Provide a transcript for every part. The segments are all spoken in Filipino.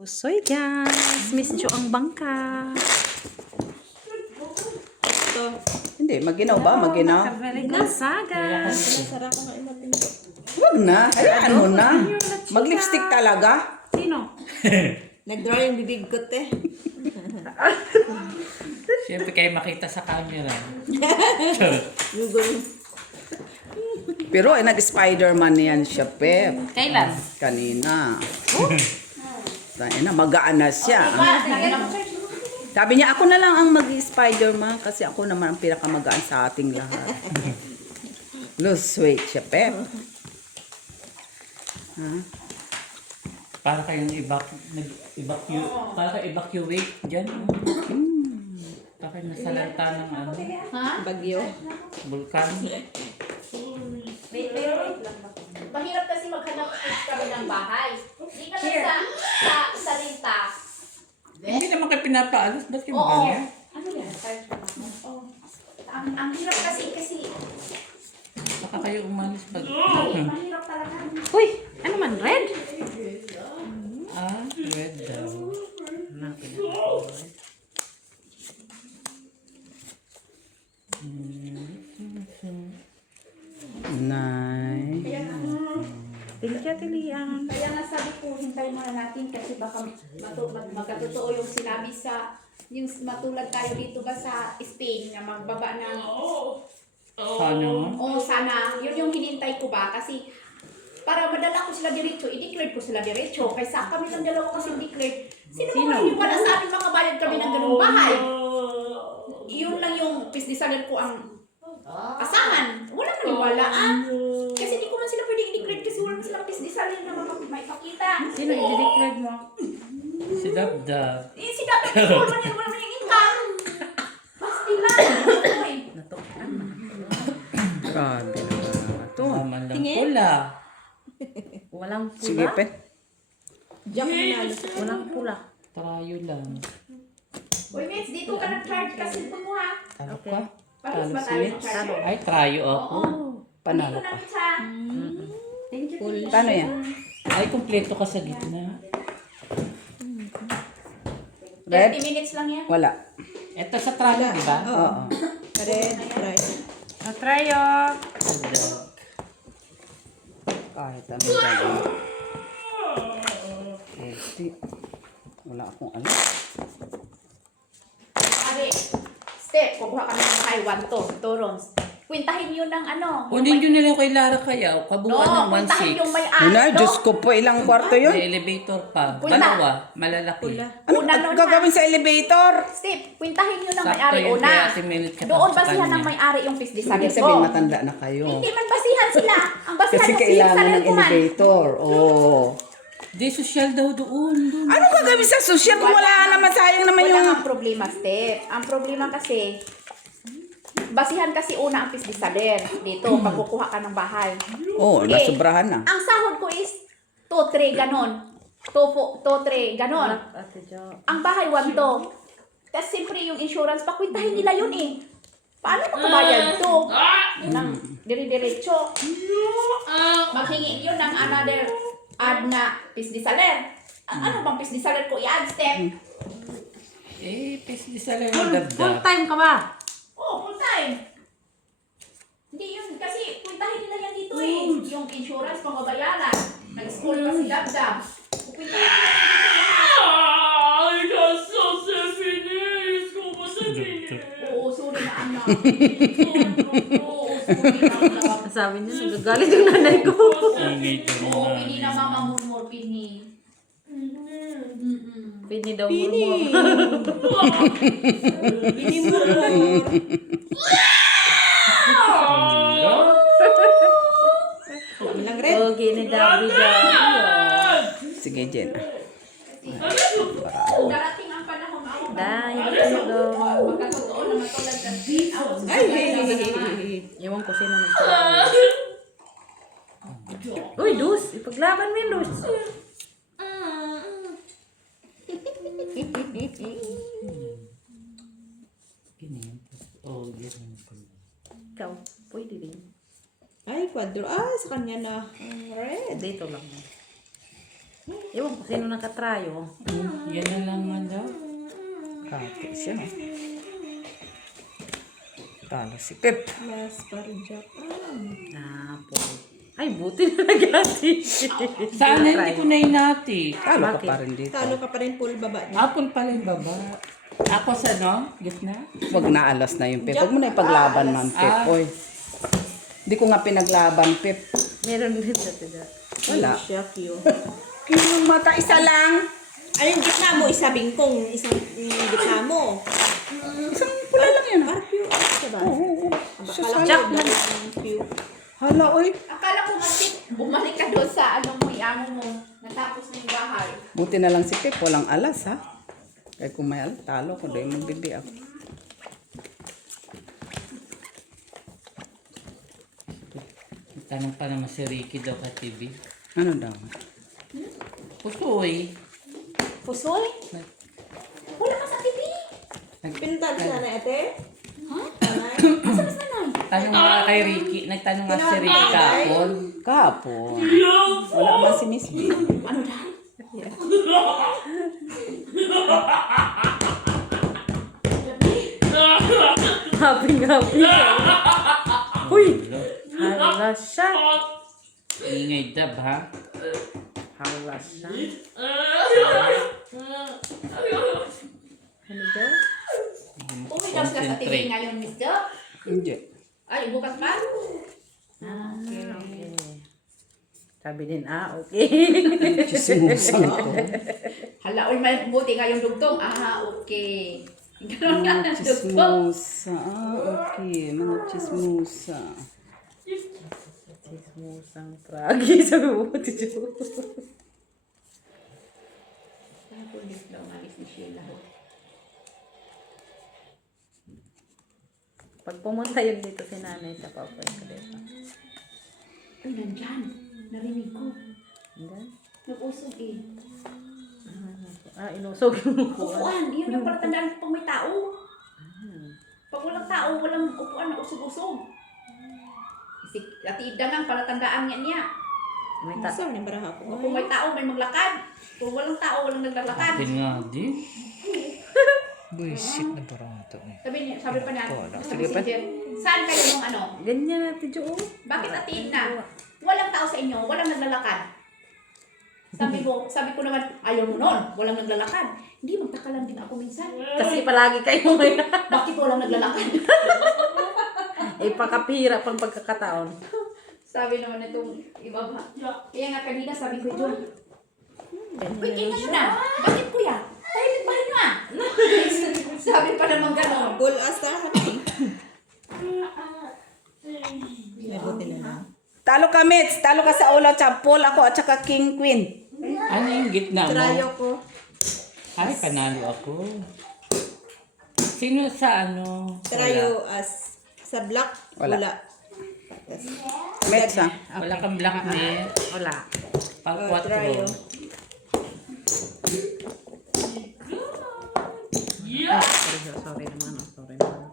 Usoy guys, Miss Jo ang bangka. Ito. Hindi, maginaw ba? Maginaw? Nagsaga. Huwag na. Hayaan mo na. Mag-lipstick talaga. Sino? Nag-draw yung bibig ko, te. Siyempre kayo makita sa camera. Google. Pero nag-Spider-Man yan siya, Pep. Kailan? Kanina. Magaan na siya. Sabi niya, ako na lang ang mag-Spider-Man kasi ako naman ang pinakamagaan sa ating lahat. Lose weight siya, Pep. Para kayong para kayo evacuate dyan. Para kayo nasalanta ng ano, Bagyo. vulkan. Wait lang. Mahirap kasi maghanap kami ng bahay. Hindi kami sa lintas. Hindi naman kayo pinapaalas. Ba't kayo Oo. maganya? Ano yan? Oo. Ang hirap kasi Baka kayo umalis pag... mahirap talaga. Uy, ano man, red? Red daw. Nice. Tilya, tilian. Kaya nga sabi ko, hintayin muna natin kasi baka magkatotoo yung sinabi yung matulad tayo dito ba sa Spain na magbaba ng Paano? sana. Yun yung hinintay ko ba kasi para madala ko sila diretso, i-declare ko sila diretso. Kaysa kami ng dalawa kasi declare. Sino ba wala sa amin mga bayad kami ng ganung bahay? Yun lang yung pisdisalan ko ang kasaman. Wala maniwalaan. Kasi hindi ko man sila pwede i-declare kasi wala silang pisdisalan na maipakita. Sino i-declare mo? Si Dabdab. Si dapat school man yan, wala man yung income. Basti lang. Oy. Grabe naman ito. Maman lang pula. Walang Sige, pula. Pep. Diyak mo na. Walang pula. Trayo lang. Uy, Mitz, dito ka nag-charge kasi ito mo ha. Talo Okay. ka? Palis ba tayo ng charge? Ay, trayo ako. Panalo Dito na, ka. Mitz ha. Thank you. Paano yan? Ay, kumpleto ka sa gitna. 30 Red? minutes lang yan. Wala. Ito sa trayo, di ba? Oo. Red, right. Natrayo. Kahit ano gagawin. Okay. Wala akong ano. Ari, step, kukuha kami ng high 1 to, 2 rooms. Kwintahin yun ng ano. Kunin nyo nila kay Lara Kayaw. Kabuuan ng kwintahin yung 1.6. may-ari. Yun na, Diyos ko po, ilang kwarto yun? May elevator pa. Wala. Dalawa. Malalaki. Ano Una nun, gagawin sa elevator? Step, kwintahin yun ng Sakto may-ari yun, una. kaya Ate Melit ka Doon sa basihan kanya. ng may-ari yung Ibig pisdisabi sabihin, ko. matanda na kayo. Hindi man basihan sila. Ang basihan Kasi kasi kailangan sarili ng ko man. elevator. Oo. Di, social daw doon. Ano gagawin sa social kung wala naman, sayang naman Wala yung... ang problema, Step. Ang problema kasi, basihan kasi una ang pisdisaler dito pag kukuha ka ng bahay. Oo, Okay. nasubrahan na. Ang sahod ko is 2-3 ganon. 2-3 ganon. Ate Jo. Ang bahay 1 to. Kasi siyempre yung insurance, pakwintahin nila yun eh. Paano makabayad to? Nang dire-diretso. Maghingi yun ng another add na pisdisaler. Ano bang pisdisaler ko i-add, Step? Pes di sa lang Full Dabdab. time ka ba? Oh, full time. Hindi yun, kasi kwintahin nila yan dito eh. Yung insurance, pamabayaran. Nag-school pa si Dabdab. Kwintahin nila yan dito. Oo, sorry na anak. Oo, sorry na anak. Sabi niya, nagagalit yung nanay ko. Oo, pini na mama murmur, pini. Pini daw mo. Pini mo. Ilang red? Oh, ginidabi daw. Sige, Jen. Darating ang panahon ako. Dahil ito daw. Magkatotoo naman tulad ng din. Ewan ko sino nagsabi. Uy, Dus! Ipaglaban mo yung Dus. Ganyan. Oh, ganyan pala. Ikaw, pwede din. Ay, kwadro. Ah, sa kanya na. Red. Dito lang. Ewan ko sino nakatrayo. Yan na lang man daw. Hati siya. Talo si Pep. Last para Japan. Po. Ay, buti na nag-ati. Sana hindi ko na inati. Talo ka Bakit? pa rin dito. Talo ka pa rin pool baba niya. Apple pala yung baba. Ako sa no? Gitna? Huwag na alas na yung Pep. Huwag mo na ipaglaban, ma'am Pep. Oy. Hindi ko nga pinaglaban, Pep. Meron din sa tida. Wala. Siya, cute. Yung mata, isa lang. Ano yung gitna mo? Isa bingkong. Isang gitna mo. Isang pula lang yan. Para cute. Diba? Oo. Akala Jack ko man. cute. Hala, oy. Akala ko bumalik ka doon sa ano mo, amo mo. Natapos na yung bahay. Buti na lang si Pep. Walang alas, ha? Kaya kung may alas, talo ko. Dahil magbibi ako. Tanong pa naman si Ricky daw ka TV. Ano daw? Pusoy. Pusoy? Wala ka sa TV. Pinuntahan si nanay ate? Tanong nga kay Ricky. Nagtanong nga si Ricky kahapon. Kahapon. Wala ba si Miss B? Ano dahil? Happy. Uy! Hala siya. Ingay dab ha. Hala siya. Ano daw? Uwi daw sila sa TV ngayon, Miss Jo. Hindi. Ay, bukas pa? Okay. Sabi din, okay. Chismusan ako. Hala, uy, may buti ngayong dugtong. Okay. Ganun nga na dugtong. Chismusa. Okay. Mga chismusa. Chismusang pragi. Sabi mo, tiyo. Ang pulis daw, malis ni Sheila. Pag pumunta yun dito si nanay sa Papa Kaleta. Ay, nandyan. Narinig ko. Hindi? Nag-usog eh. Inusog yung upuan. Upuan, yun yung palatandaan pag may tao. Pag walang tao, walang upuan na usog-usog. Si Ate Ida nga, palatandaan niya. May Saan yung baraha ko? Kung may tao, may maglakad. Kung walang tao, walang naglalakad. Atin nga din. Buisit na parang ito eh. Sabi pa niya, Sige pa. saan kayo nung ano? Ganyan na, tiyo. Bakit Ate Ida? Walang tao sa inyo, walang naglalakad. Sabi ko naman, ayaw mo nun, walang naglalakad. Hindi, magtaka lang din ako minsan. Kasi palagi kayo may Bakit walang naglalakad? pakapira pang pagkakataon. Sabi naman itong iba ba? Kaya nga kanina sabi ko doon, wait, ngayon na. Bakit kuya? Tayo bahay na. Sabi pa naman gano'n. Pool asahan eh. Nabuti na lang. Talo ka, Mets. Talo ka sa ulo. Champol ako at saka King Queen. Ano yung gitna mo? Trayo ko. Ay, panalo ako. Sino sa ano? Trayo as sa black. Wala. Wala. Mets, ha? Wala kang black net. Wala. Pag Oh, trayo. 4. Sorry naman. Sorry naman.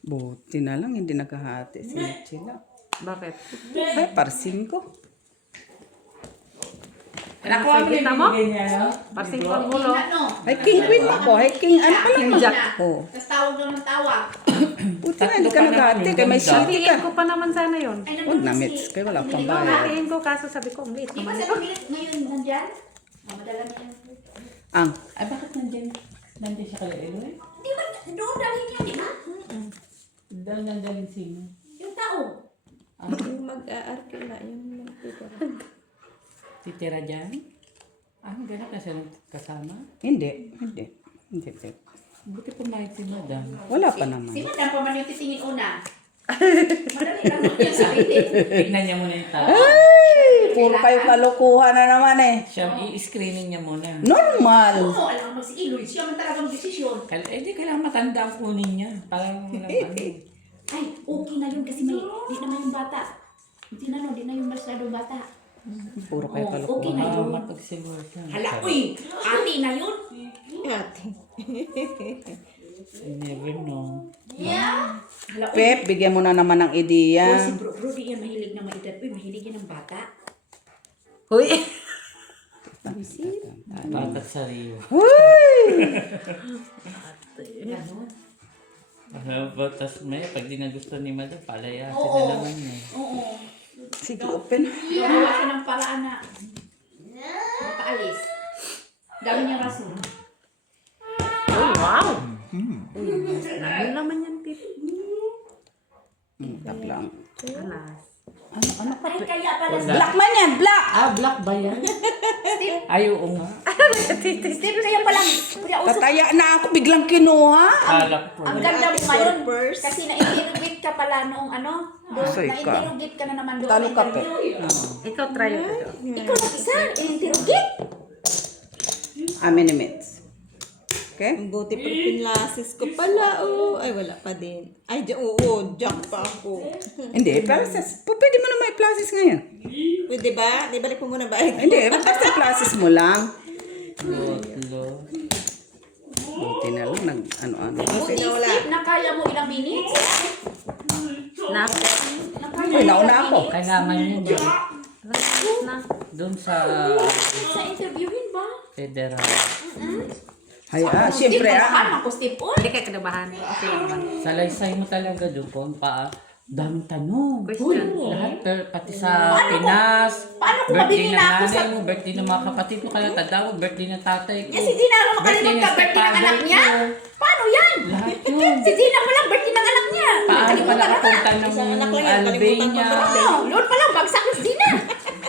Buti na lang, hindi nakahati si Chila. Bakit? Ay, parsing ko. Nakuha mo Kita yung mo? bibigay niya, no? Parsing Diba? ko ang ulo. Ano? Ay, King Queen ako. Ay, King, ano pala? King Jack. Oh. Tapos tawag doon ng tawag. Buti na, hindi ka naghati. Kaya may shitty ka. Hatiin ko pa naman sana yun. Ay, Huwag na, si- Mets. Kaya wala Ate pang Lilo, bayad. Hatiin ko kaso sabi ko, ang liit Di ba naman sa ito. pamilit ngayon nandyan? Madala niya. Ang. Ay, bakit nandyan? Nandyan siya kay Eloy? Di ba doon dalhin niya, di ba? Dahil nandyan sino? Yung tao. Yung mag-aarkila. Yung Titira dyan? Ah, ganap na siya kasama? Hindi. Hindi. Hindi. Buti pumayag si Madam. Wala pa naman. Si Madam pa man yung titingin una. Madali lang naman yung sarili. Tignan niya muna yung tao. Ay! Puro kayo kalukuhan na naman eh. Siya, i-screening niya muna. Normal. Oo, alam mo si Iloy, siya man talagang desisyon. Di kailangan matanda ang kunin niya. Parang walang ano. Ay, okay na yun kasi may, di naman yung bata. Di na yung masyado bata. Puro kayo Oh, okay na kalukuhan. yun. Mapagsiluwas lang. Hala, uy, ate na yun. ate. You never know. Hala, uy. Pep, bigyan mo na naman ng ideya. Uy, si bro, di yan mahilig na maedad. Uy, mahilig yan ng bata. Hoy! Batat sa Rio. Ganon. Tapos may, pag di na gusto ni Madam, palayasin Oo. na naman niya. Oo. Sige, open. Gagawa siya ng paraan na makaalis. Dami niyang rason. Oh, wow! Namin naman yan, Pip. Tak lang. Alas. Ay, kaya pala si Black man yan, black! Ah, black ba yan? Ay, oo nga. Steve, kaya palang, kuya usap. Tataya na ako, biglang kinuha. Alak po. Ang ganda mo ngayon, kasi na-interrogate ka pala noong ano, doon, Asay ka. na-interrogate ka na naman doon. Talo sa ka, Pep. interview. Ikaw, try it. Ikaw mag-isa, interrogate. How many minutes? Okay? Ang buti pa pinlasis ko pala. Oh. Ay, wala pa din. Ay, oo, jack pa ako. Hindi, process. Pwede mo na may process ngayon. Pwede ba? Di balik mo muna ba? Hindi, basta process mo lang. Lotlo. Buti na lang, ano-ano. Buti, nawala. Steve, nakaya mo ilang minutes? Napo. Nakaya Uy, mo nauna ilang ako. minutes? Kailangan yun dyan. Na. Doon sa Sa interviewin ba? federal. Ay, siyempre, Steve, ako, Steve, oy. Hindi kayo kinabahan. Okay naman. Salaysay mo talaga doon kung daming tanong. Question. Lahat, pati sa Pinas, paano kung birthday mabili ng na ako nanay sa- mo, birthday ng mga kapatid ko, kaya tanda ko, birthday ng tatay ko. Si Gina, ano makalimutan ka? ng Birthday ng anak stepfather niya? ko. Paano yan? Lahat yun. Si Gina pa lang, birthday ng anak niya. Paano pala Nakalimutan na. kapunta Isang anak ng lang yan, kalimutan Albania? ko pa. Noon pa lang, bagsak na si Gina.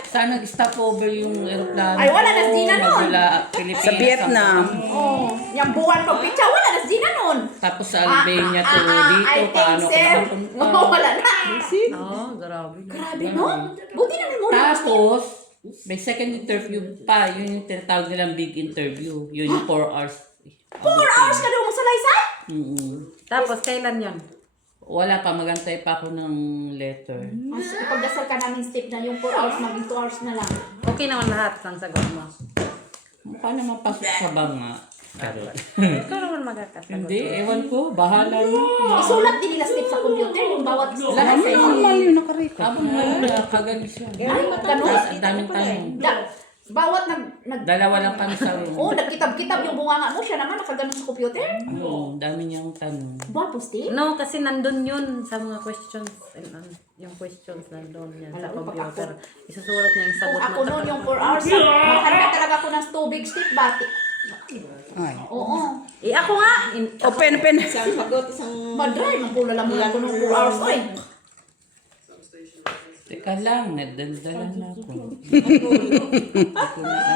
Saan nag-stop over yung aeroplano? Ay, wala na si Gina nun. Wala, Pilipinas. sa Vietnam. Oh, yung buwan pag picture, wala na si Gina noon. Tapos sa Albania to dito, paano ko nakapunta? Wala na. Oh, grabe. Grabe, no? Buti na memory. Tapos, may second interview pa. Yun yung tinatawag nilang big interview. Yun yung 4 hours. 4 hours ka daw masalaysay? Tapos, kailan yon? Wala pa, magantay pa ako ng letter. Mas ipagdasal ka namin, Steve, na yung 4 hours, maging 2 hours na lang. Okay naman lahat ang sagot mo. Mukha naman pasok sa banga. Pero, Ikaw naman magkakasagot. hindi, ewan ko, bahala na. Isulat din nila, Steve, sa computer, yung bawat Lahat sa inyo. Normal yun, nakarecord. Habang kagalis yan. Ay, ganun. Tapos ang daming tanong. Bawat Dalawa lang kami sa room. oh, nagkitab-kitab yung bunganga mo, siya naman nakaganon sa computer. Oo, dami niyang tanong. Ba, Steve? No, kasi nandun yun sa mga questions. Yung questions nandun yan sa Alam mo, pag computer. Isusulat niya yung Kung sagot ako na noon yung 4 hours, maghanda talaga ako ng tubig, Steve, bati. Ay. Oo. Eh, ako nga! Open. Isang sagot, isang... Madry, magpula lang muna ako ng 4 hours. Oy, Teka lang, nadaldalan na ako.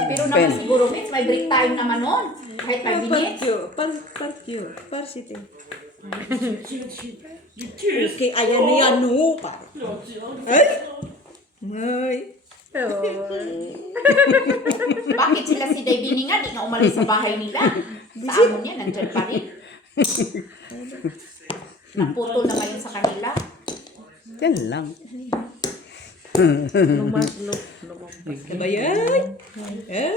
pero naman siguro, Mitch, may break time naman noon. Kahit 5 minutes. Parsity. Okay, ayan na yan, no. Ay! Ay! Bakit sila si Davini nga, di nga umalis sa bahay nila? Sa amo niya, nandyan pa rin. Naputol na ngayon sa kanila. Yan lang. Diba yan? Ay!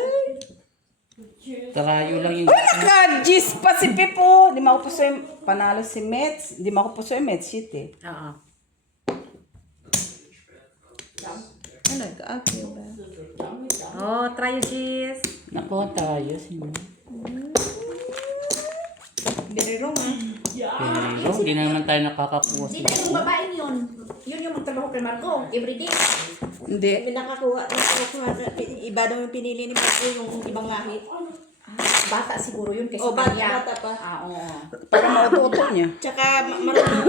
Tarayo lang yung... Uy, naka-gis pa si Pipo. Di makupuso yung panalo si Mets. Di makupuso yung Mets sheet eh. Oo. Ano, ka-okay ba? Oh, try yung cheese. Nakuha tayo. Sino? Very wrong, ha? Pero, hindi na naman tayo nakakakuha. Di na yung babaeng yun. Yun yung magtrabaho kay Marco, everyday. Hindi. May nakakuha. Iba daw yung pinili ni Marco, yung ibang lahi. Bata siguro yun kasi Oh, bata pa. Oo. Para mauto-uto niya. Tsaka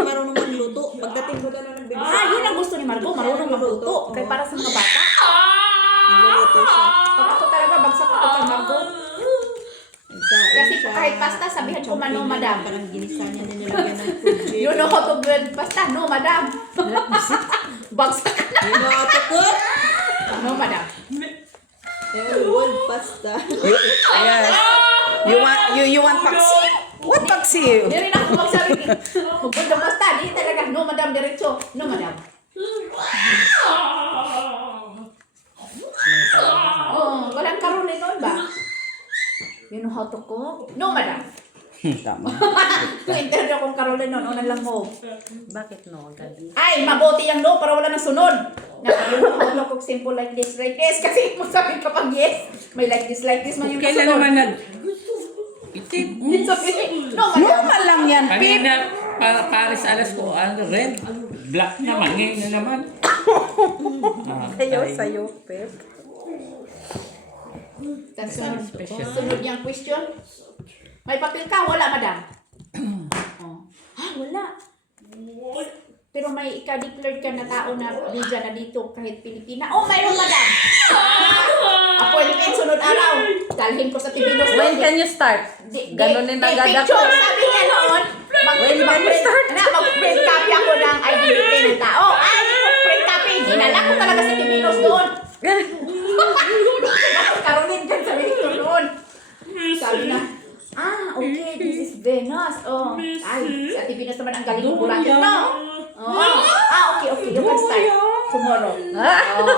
marunong magluto. Pagdating ko doon na nagbibigay. Yun ang gusto ni Marco, marunong magluto. Kaya para sa mga bata. Nagluluto siya. Pag ako talaga, bagsak ako kay Marco. Kasi kahit pasta, sabihan ko man, no, madam. Parang ginisa niya na nilagyan ng food. You know how to build pasta? No, madam. Bagsak ka na. You know how to cook? No, madam. World pasta. Yes. You want paksi? What paksi? Di rin ako magsabi. Build the pasta. Di talaga. No, madam. Diretso. No, madam. Oh, walang karoon noon ba? You know how to cook? No, madam. Tama. Interview akong Caroline noon, unang lang mo. Bakit no? Agad. Ay, mabuti yung no para wala nang sunod. Nakalimutan ko simple like this. Kasi mo sabi kapag yes, may like this man yung Kailan kasunod. naman itim. No, Normal lang yan, Pip. Kanina, Paris alas ko, red. Black naman, ngayon na naman. Sa'yo, Pep. Sunod niyang question. May papel ka? Wala, madam. Oh. Wala. Pero may ika-declared ka na tao na visa na dito kahit Pilipina. Oh, mayroon, madam. Appointment sunod araw. Dalhin ko sa Tibinos. When can you start? Ganon din agad ako. Picture, sabi niya noon. Mag-print copy ako ng identity ng tao. Ay, print copy. Hinala ko talaga sa Tibinos doon. Caroline dyan sa Victor noon. Sabi na, okay, this is Venus. Oh, ay, sa Tibinos naman ang galing ng bulatin, no? Oh, okay, you can start tomorrow. Oh.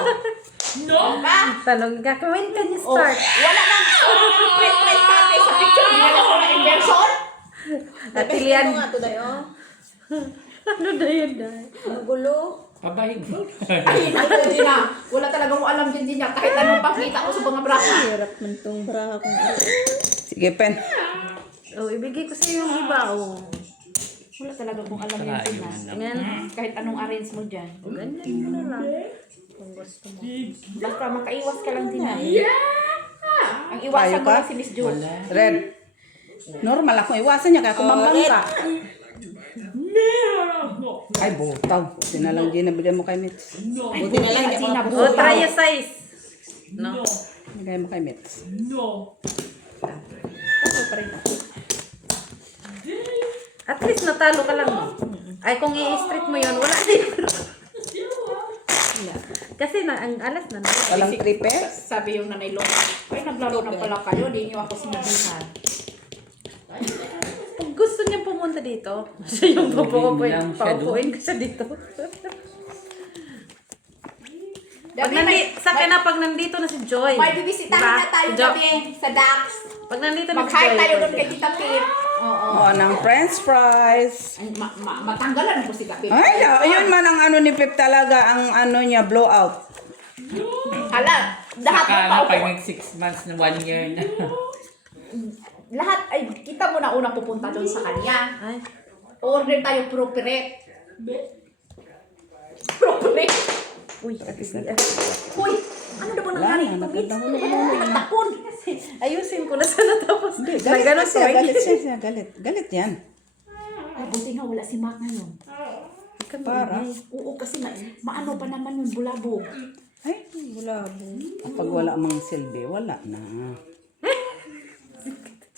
No. Tanong ka, when can you Oh, start? wala nang print copy sa picture. Hinala ko na in person. Atilian. Ano nga to dayo? Ano na yun dahil? Magulo. Pabahig mo. Ay, hindi na. Wala talagang alam din niya. Kahit anong pakita ko sa mga brasa. Hirap man tong bra kong Sige, Pen. Oh, ibigay ko sa'yo yung iba, oh. Wala talaga kung alam yun din na. Ganyan. Kahit anong arrange mo dyan. Ganyan mo na lang. Kung gusto mo. Basta makaiwas ka lang din na. Ang iwasan Tayo mo ka? lang si Miss Jo. Red. Normal ako. Iwasan niya kaya kumambangka. Ay, butaw. Sinalang din nabigyan mo kay Mitz. Buti na lang hindi ako Oh, try your size. No? Bigay mo kay Mitz. At least natalo ka lang, no? Ay, kung i-street mo yun, wala din. Kasi na, ang alas na na. Walang 3 pairs. Sabi yung nanay Long, ay naglaro na pala kayo, di niyo ako sinabihan. Kung gusto niya pumunta dito, siya yung Login lang siya doon. paupuin ko siya dito. Pag Dabi, sa akin na pag nandito na si Joy. may bibisitahin Diba? na tayo Jo- gabi sa Dax. Pag nandito na si Mag-hi Joy. tayo doon pwede. kay Tita Pip. Oo. Oh, ng french fries. Matanggalan ko si Kapit. Ay, yun man ang ano ni Pip talaga, ang ano niya, blowout. Hala, lahat ng Akala paupo. pa yung 6 months na 1 year na. Lahat, ay, kita mo na unang pupunta doon sa kanya. Ay, Order tayo properate. Properate. uy, atis na. Uy, ano na ba Wala nangyari? na, Tumit. nagkatahulog. Nagtakon. Ayusin ko na sana tapos. Hindi, Na galit ganun siya, ko, galit siya, galit. Galit yan. Ay, buti nga wala si Mac ngayon. Para. Oo, kasi maano pa naman yung bulabog. Ay, wala. Pag wala mang silbi, wala na.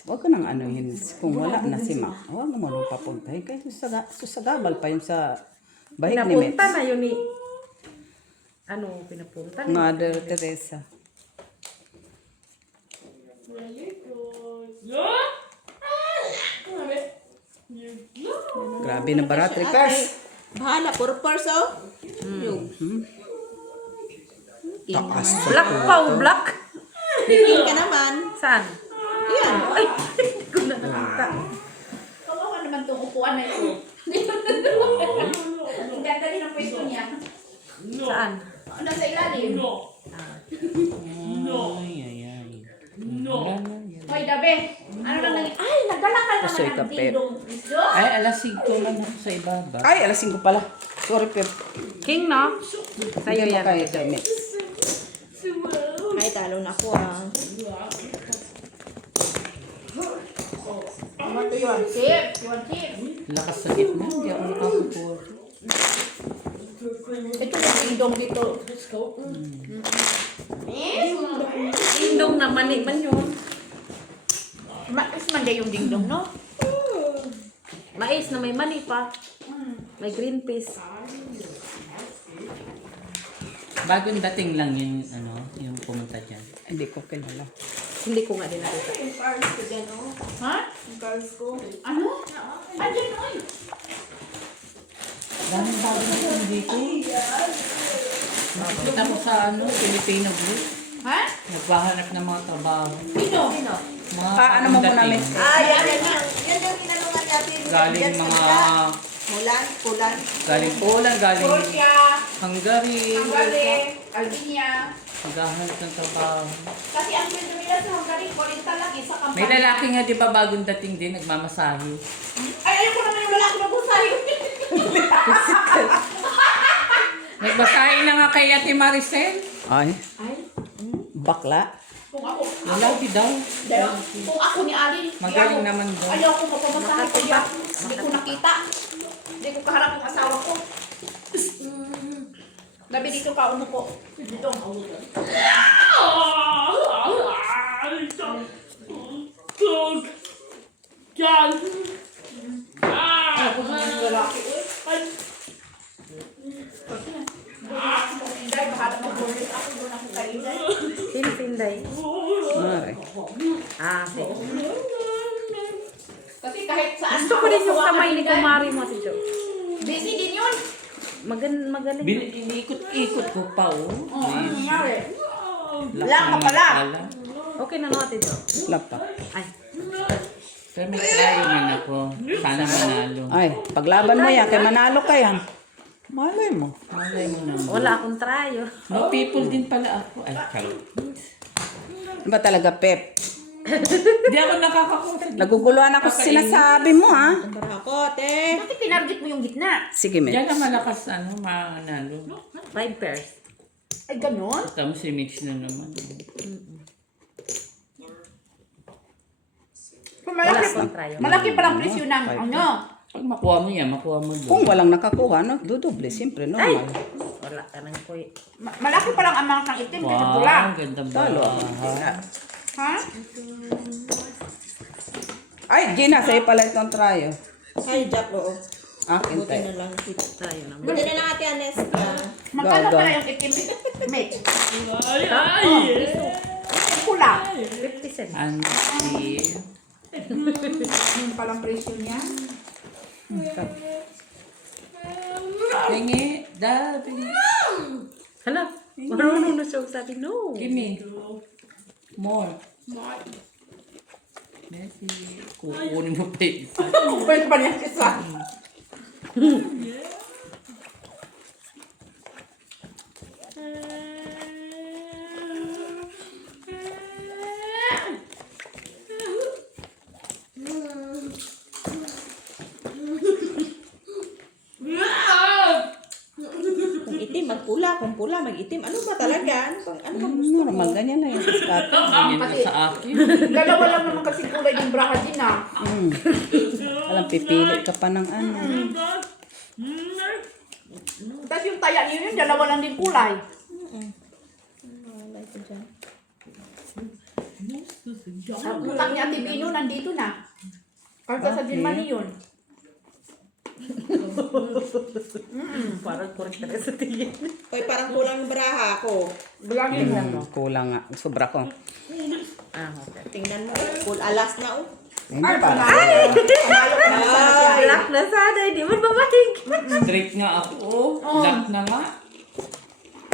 Huwag ka nang ano yun. Kung wala na si Mac, huwag mo nang papuntahin. Kaya susagabal pa yun sa bahig ni Mitz. Pinapunta na yun ni... Ano, pinapunta na. Mother Teresa. Grabe na barat. Repairs. Bahala, purpose oh. Yung. Takas. Black pa, black. Tingin ka naman. Saan? Yan. Ay, hindi ko na nakita. Kawawa naman itong upuan na ito. Ang ganda din ang pwesto niya. Saan? Nasa ilalim. Hoy, Dabe. Ano lang nangyari? Ay, nagdalakal Pasoy naman ka, ang Pep. dindong. Isdo? Ay, alas 5 lang ako sa ibaba. Ay, alas 5 pala. Sorry, Pep. King, no? Sa'yo Bigyan mo yan. kay Mitz. Ay, talo na ako ah. Ano to yun? Chip. Yun, chip. Lakas sa gitna, hindi ako nakakupur. Ito yung dindong dito. Dingdong na mani man yun. Mais man day yung dingdong, no? Mais na may mani pa. May green peas. Bagong dating lang yung, yung pumunta dyan. Hindi ko kilala. Hindi ko nga din nakita. Ha? Ano? Andiyan, oy. Daming bagong dating dito. Makikita mo sa Filipino group. Ha? Nagbahanap ng mga trabaho. Sino? Mga Ano mo muna, dating. Mitz? Ah, yan na. Yan yung inanungan natin. Galing Yan sa mga... bigla. Mulan, pulan. Galing Poland, galing Croatia, Hungary. Hungary, Albania. Naghahanap ng trabaho. Kasi ang kwento nila sa Hungary, 40 lagi sa May kampanya. lalaki nga di ba bagong dating din, nagmamasahe. Ay, ayoko naman yung lalaki magbusayo. Nagmasahe na nga kay Ate Maricel. Ay, Ay, bakla. kung ako, Lalaki daw. kung ako ni Alin, Magaling naman daw. ayaw ko magpamasahe ko yan. Hindi ko nakita. Hindi ko kaharap ang asawa ko. Gabi dito ka, uno ko. Dito. Ako na yung lalaki, uy. Inday, bahala mag-boarding ako. Doon ako kayo. Sino si Inday? Ay. Ah, sige. Kasi kahit saan Gusto ko din yung hawakan kamay ni Inday. Kumari mo, si Jo. Busy din yun. Magaling. Iniikot-ikot ko pa, oh. Oh, ano nangyari? Laki Lang ka naman pala. Okay na natin, Jo. Laptop. Ay, Pero may try man ako. Sana manalo. Ay, paglaban mo yan, kay manalo ka yan. Malay mo. Malay mo naman. wala akong trayo. No people din pala ako. Ay, charot. Ano ba talaga, Pep? Hindi ako nakakakusap. Naguguluhan ako sa sinasabi mo, ha? Barakot eh. Bakit tinarget mo yung gitna? Sige, Mitch. Diyan na malakas, manalo. 5 pairs. Ay, ganon? Tapos si Mitch na naman. Kung Wala malaki, akong trayo. malaki palang presyo ng ano. Pag makuha mo yan, makuha mo Kung doon. walang nakakuha, no? Dudoble, siyempre, Ay! normal. Wala ka nang kuy. Malaki palang amount ng itim kaysa Wow, pula. ang ganda ba? Talo. Ha? Ay, Gina, sa'yo pala itong trayo. Ay, Jack, oo. Akin Buti tayo. na lang. Trayo naman. Buti na lang ate Aneska. Magkano Gaga. pala yung itim? Mate. Yung pula. 50 cents. Anti. Yung palang presyo niya. Pingi. Pingi. Hala, marunong na siya sabi, no. Gimme. More. Messi. Kukunin mo pa yung isa. Pwede pa niya isa. Kung itim, magpula. Kung pula, mag-itim. Ano ba talaga? Ano bang gusto mo? Normal, ganyan lang yung discard. Ganyan ka sa akin. Dalawa lang naman kasi kulay yung braha din ah. Alam, pipili ka pa ng ano. Tapos yung taya niyo yun, dalawa lang din kulay. Wala ito dyan. Ang utak ni Ate Bino nandito na. Kasi sa Germany yun. Parang correct na sa tingin. Hoy, parang kulang yung baraha ako. Bilangin lang mo. Kulang nga. Sobra ko. Ah, okay. Tingnan mo. Full alas na, oh. Hindi pa. Black na sana, hindi mo babalik. Straight nga ako. Black na nga.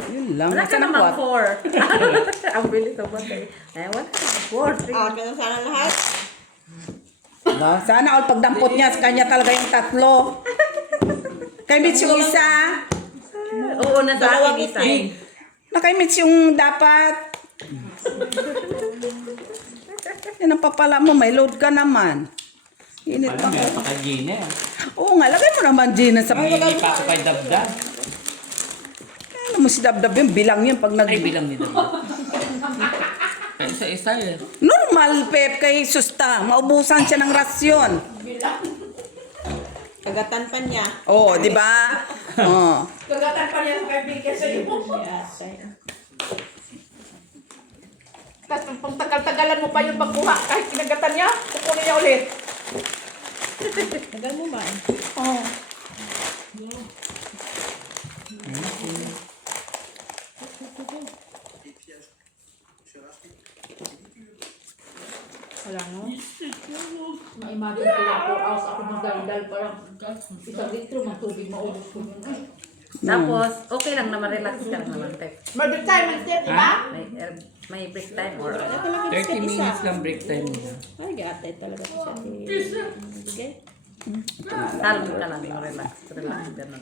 Yun lang. Wala ka Saan naman nakuha? 4. Ang bilis ng batay. Eh, wala ka 4, 3. Akin na sana lahat. Sana all pagdampot niya, sa kanya talaga yung tatlo. Kay Mitch yung isa. Oo, na sa akin isa. Na kay Mitch yung dapat. Yan ang papala mo, may load ka naman. Init Alam, pa. meron pa kay Gina. Oo nga, lagay mo naman Gina sa... Hindi pa ako kay Dabdab. Ano mo si Dabdab yung bilang yun pag nag... Ay, bilang ni Dabdab. Isa-isa eh. Normal, Pep, kay Susta. Maubusan siya ng rasyon. Kagatan pa niya. Oo, di ba? Oo. Kagatan pa niya sa kaibigan sa iyo. Tapos pag tagal-tagalan mo pa yung pagkuha, kahit kinagatan niya, kukunin niya ulit. Tagal mo ba eh? Oo. Wala no? Ma-imagine ko lang 4 hours ako mag-daldal, parang isang litro ng tubig maubos ko yun. Tapos, okay lang naman, relax ka lang naman, Pep. Mag-retirement din, di ba? May break time or 30 minutes lang break time nila. Ay, gatay talaga po siya. Bigay. talong ka lang, relax, ganun.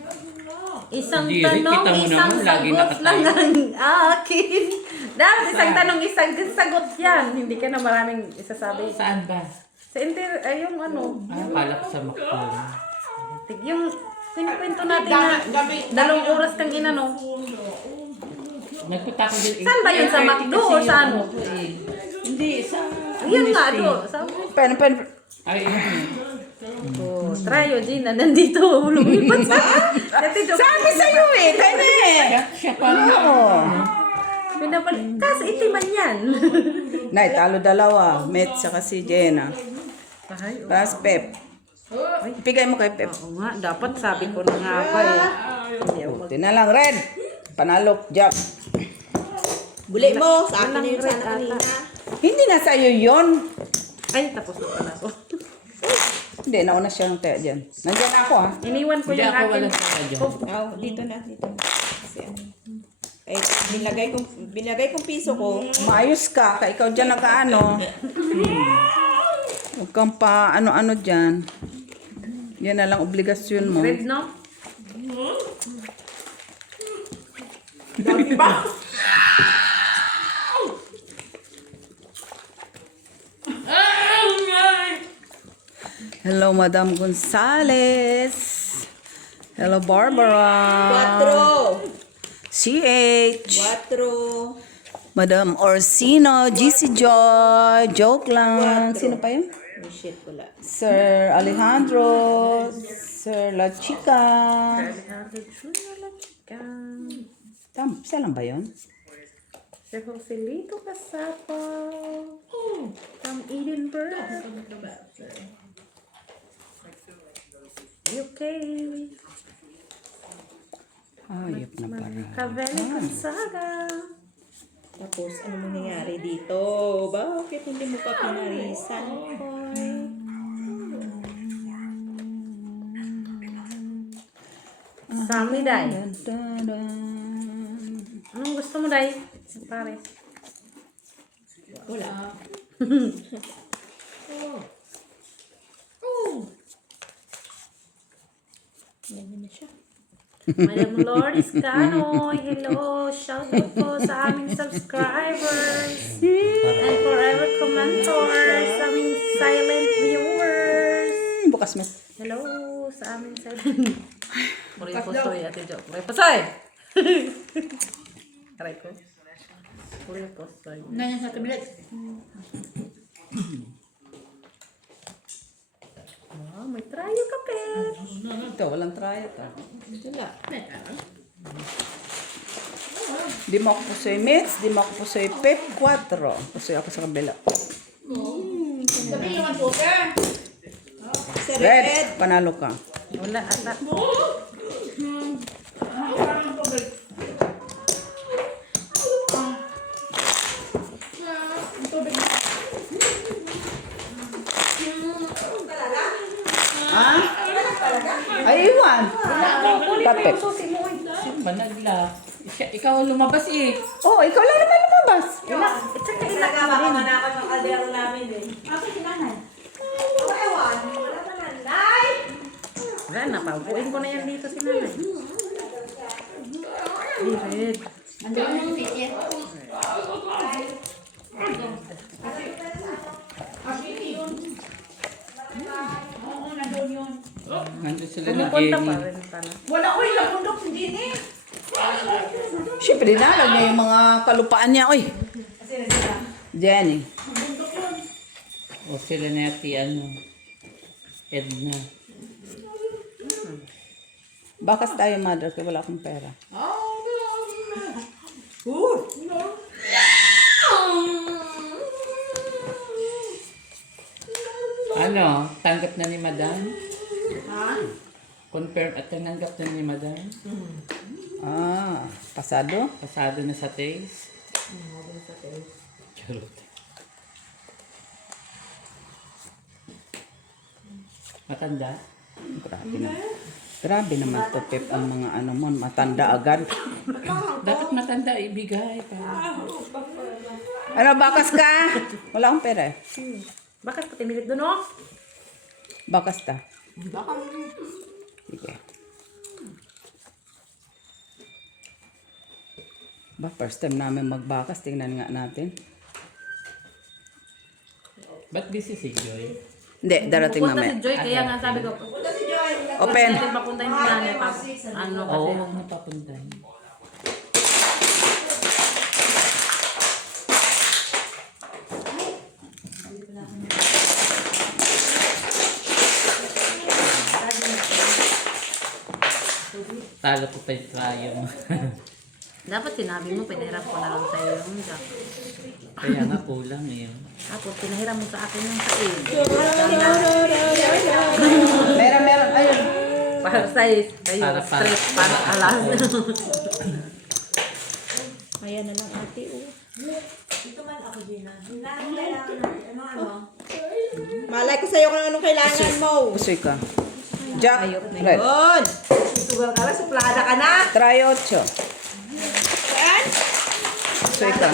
Isang Hindi, tanong, kita mo isang naman, lagi sagot nakatayo. lang ang akin. Dapat isang tanong, isang sagot yan. Hindi ka na maraming isasabi. Saan ba? Sa yung ano, Pala ko sa Macron. yung kinikwento natin na 2 oras kang inano. Nagpunta ko din. Saan ba yun? Sa McDo o sa ano? Hindi, sa... Yun nga, do. Pen. Ay, yun. Oh, Trayo, Gina, nandito. Lumipat sa... Sabi sa'yo eh, tayo na eh. Siya pa rin. Kasi itiman yan. Nay, talo dalawa. Met saka si Jenna. Ay, Tapos Pep. Pigay mo kay Pep. oo nga, dapat sabi ko na nga ba eh. Hindi ako Buti na lang, Red. Panalo, Jack. Buli mo, sa akin na yung sana kanina. Hindi na sa'yo yun. Ay, tapos na pala ako. Hindi, nauna siyang tayo dyan. Nandiyan ako ha. Iniwan ko Hindi yung ako akin. walang sala dyan. Oh, dito na. Kasi ano. Ay, binagay kong piso ko. Maayos ka, ka ikaw dyan nakaano. Huwag kang pa ano-ano dyan. Yan na lang obligasyon mo. Red, no? Hello, Madam Gonzales. Hello, Barbara. 4. CH. 4. Madam Orsino, GC Joy. Joke lang. Sino pa yun? Oh, shit, wala. Sir Alejandro. Sir La Chica. Isa lang ba yun? Si Joselito Casapo. From Edinburgh. UK. Ayop na para. Caveli Gonzaga. Tapos, ano mangyayari dito? Bakit hindi mo pa pinarisan, boy? Sami, Day. Anong gusto mo, Day? Pare. Wala. Ganyan na siya. Madam Lourdes Canoy, hello. Shout out po sa aming subscribers. And forever commentors, sa aming silent viewers. Bukas mo. Hello sa aming silent. Puri posoy, Ate Jo. Puri posoy! Aray ko. Puri posoy. Nanyan sa kamilit. Oh, may trayo ka, Pep. Ito, walang tryo ta. Wala. Di mo ako pusoy Mets, di mo ako pusoy Pep 4. Pusoy ako sa kabila. Sabi naman po, sir. Sir Red, panalo ka. Wala, ata. Ha? Ay, iwan. Kape. Sino ba nagla? Ikaw lumabas eh. Oh, ikaw lang naman lumabas. Wala na, paupuin ko na yan dito si nanay. Hey, Red. Andiyan na si Titi. Oo, nandun yun. Nandun sila ni Pumupunta pa Jenny. rin pala. Wala ko yung nabundok si Jenny. Siyempre, dinalag niya yung mga kalupaan niya. Oy. Jenny. O sila na ti ano. Edna. Bakas tayo, mother, kaya wala akong pera. Ano? Tanggap na ni Madam? Confirm at tanggap na ni Madam? Ah, pasado? Pasado na sa taste? Charot. Matanda? Grabe na. Grabe naman to, Pep, ang mga ano mo, matanda agad. Dapat matanda ibigay. Ano, bakas ka? Wala akong pera eh. Bakit pati milit doon, oh? Bakas ta. Sige. Ba, first time namin magbakas. Tingnan nga natin. Ba't busy si Joy? Hindi, darating Pupunta mamaya. si Joy, kaya nga sabi ko, Open. natin papuntahin si nanay pa. Ano Oo, kasi. huwag mo papuntahin. Talo ko pa yung trial mo. Dapat sinabi mo, pinahiram ko na lang sa'yo yung jack. Kaya nga kulang eh. Tapos pinahiram mo sa akin yung sail. Meron. Ayun. Para size. Kayo, Para- stress, para alas. Kaya na lang ate, oh. Malay ko sa'yo kung anong kailangan mo. Pusoy ka. Jack, red. Yun! Sugar ka lang, suplada ka na. Try 8. Pusoy ka.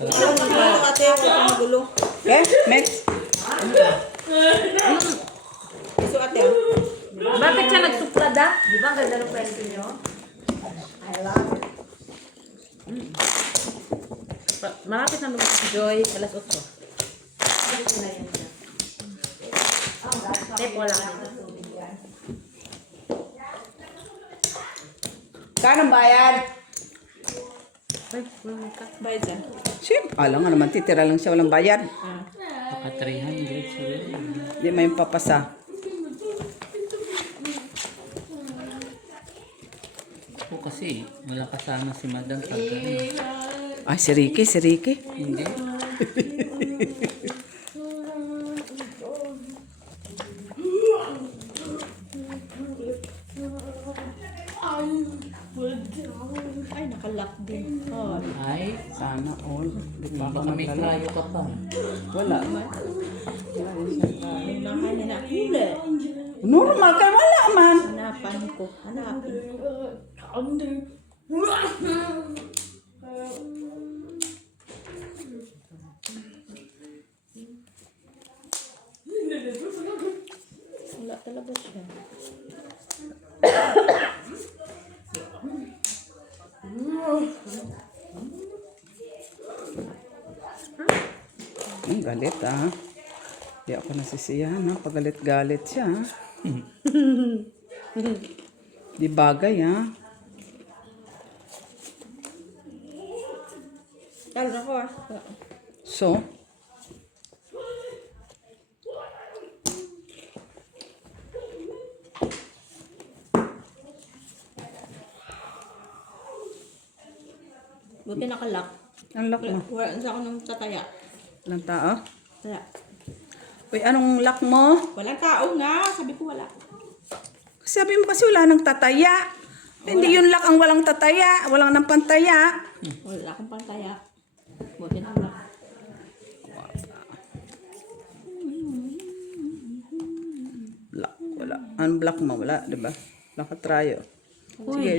Ito ate, huwag kang magulo. Okay, next. Iso ate. Bakit siya nagsuplada? Di ba ang ganda ng kwento nyo? Malapit na mag si Joy, alas 8. Tep, wala ka dito. Kanong bayad? Ay, wala ka. Bayad dyan. Siyempre, alam nga naman, titira lang siya, walang bayad. Baka 300 siya. Hindi may papasa. Ako kasi, wala kasama si Madam Pagkano. Ay, si Ricky. Hindi. Ay, nakalock din. Oh, Ay, Sana all. Di pa ako baka may magdala. krayo ka pa. Wala. unahan niya na. Huli. Normal, kaya wala man. Hanapan ko. Hanapin. Wala talaga siya. Ang galit Di ako nasisiyahan Pagalit-galit siya Di bagay Talo na ko So, Buti nakalock. ang lock mo. Wala sa ako nung tataya. Walang tao. Wala. Uy, anong lock mo? Walang tao nga. Sabi ko wala. Sabi mo kasi wala nang tataya. Hindi yung lock ang walang tataya. Walang nang pantaya. Wala akong pantaya. Buti nakalock. Lock, wala. Unblock mo, wala, di ba? Nakatryo. Sige.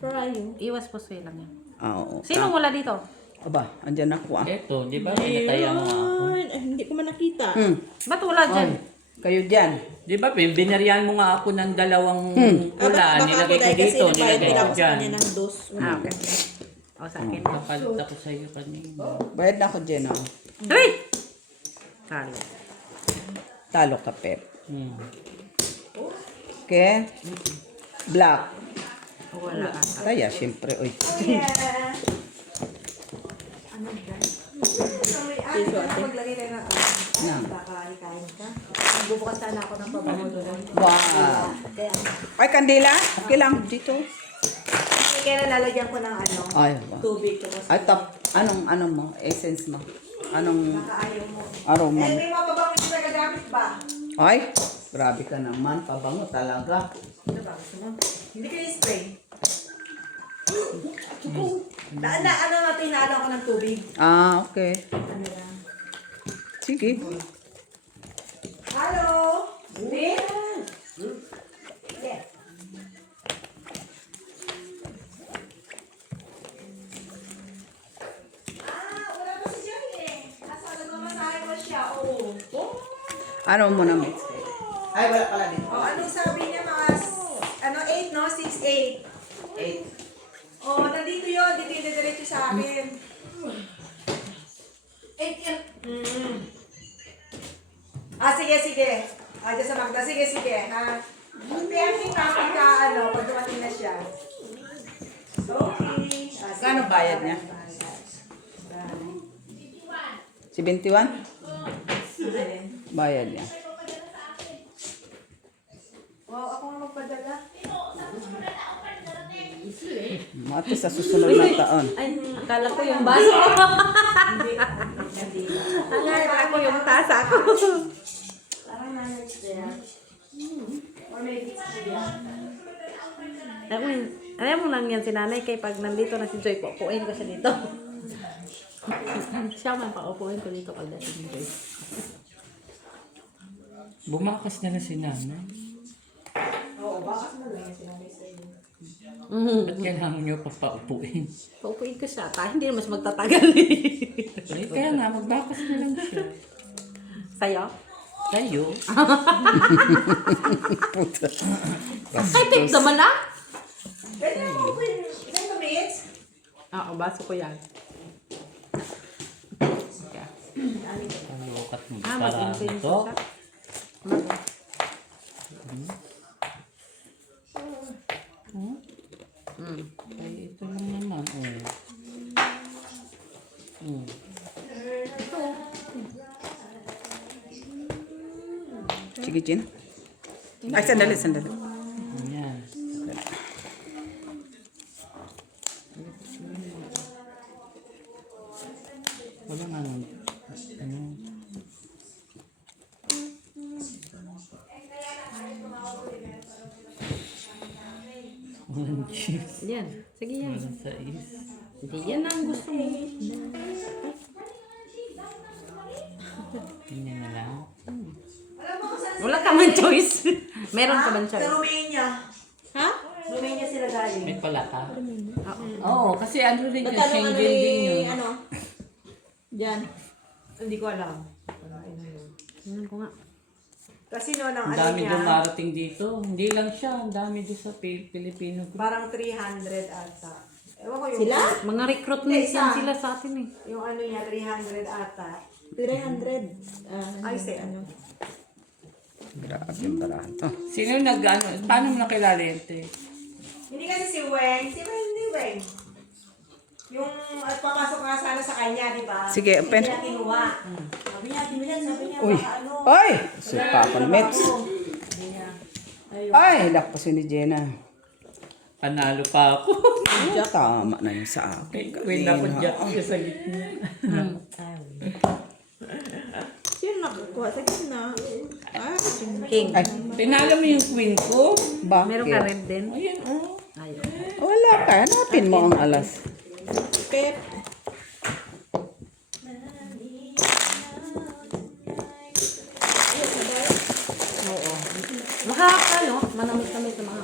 Try you. Iwas po sa'yo lang yan. Oo. Sino wala dito? Aba, andyan ako Eto, di ba pinataya mo nga ako? Ay, hindi ko man nakita. Ba't wala dyan? Kayo dyan. Di ba, binaryan mo nga ako ng dalawang Baka pula. Nilagay ko dahil kasi dito, nagbayad nilagay din ko ako sa dyan. kanya ng dos. Okay. O, sa akin. Kapalit ako sa'yo kanina. Bayad na ako dyan, Uy! Kalo. Talo ka, Pep. Hmm. Okay? Black. Wala ata. Kaya, syempre, uy. Piso ate. Nang. Magbubukas sana ako ng pabango doon. Wow. Ay, kandila? Okay lang. Dito. Kaya nalalagyan ko ng ano, Ay, wow. tubig ko. Kasi Ay, top. Anong mo? Essence mo? Anong ayaw mo. aroma? Eh, may mapabango yung nagagamit ba? Ay, grabe ka naman. Pabango talaga. Ano ba? Gusto mo? Hindi kayo spray. Ano natin, naano ako ng tubig. Ah, okay. Ano lang. Sige. Hello? Ano mo na mix? Ay, wala pala dito. Oh, anong sabi niya mga, 8 no? 6'8". 8. Oh, nandito yun. Dito yung diretso sa akin. 8 yan. Sige, sige. Diyan sa Magda. Sige, sige. Ha? PM ka pagka, pag dumating na siya. Okay. Kano bayad niya? 71? Bayad niya. Wow, ako nga magpadala. Mati sa susunod na taon. Ay, akala ko yung baso. Akala ko yung tasa ko. Parang nanay there. Or maybe it's Julia. Alam mo lang yan si nanay kay pag nandito na si Joy, paupuin ko siya dito. Siya man paupuin ko dito pag dati si Joy. Bumakas na si nanay. Oo, bakit mo lang yung sinabi sa'yo? Ba't kailangan nyo papaupuin? Paupuin ko siya, hindi naman siya magtatagal. Eh, kaya nga, magbakas na lang siya. Sa'yo? Tayo. Ay, tip naman na? Pwede mo open 10 minutes? Oo, baso ko yan. Palokat mo. Para Mag-intense ito. siya. Ay, ito lang naman. Sige, Gina. Ay, sandali, sandali. Ayan. Wala nga nun. Walang cheese. Yan, sige yan. Walang sais. Hindi yan ang gusto mo. Tingnan na lang. Wala ka man choice. Meron ka man Sa choice. Romania. Ha? Romania sila galing. May pala ka? Oo. Oo, kasi ano rin yung Schengen din yun. Diyan. Hindi ko alam. Tingnan ko nga. Kasi no, ang Ang ano dami niya, dumarating dito. Hindi lang siya. Ang dami din sa Pilipino. parang 300 ata. Ewan ko yung... Sila? Mga recruitment yan sila sa atin eh. Yung ano niya, 300 ata. 300. Ay, say ano. Grabe yung barahan to. Sino nag-ano? Paano mo nakilala yun, te? Hindi kasi si Weng. Si Weng, hindi Weng. Yung papasok nga sana sa kanya, di ba? Sige, open. Hindi niya kinuha. Sabi niya, sabi niya, Uy. baka ano. Ay! Suka ko na mix. Sabi niya. Ayun. Ay, lakpas yun ni Jenna. Panalo pa ako. Tama na yun sa akin. Wait na ko dyan ka sa gitna. Sino nakakuha sa gitna? King. Ay, Tinalo mo yung queen ko. Meron ka bakit? red din? Ayan, oh. Ayun. Wala ka. Hanapin mo ang alas. Pep. Oo. Makaka, no? Manamit-namit na mga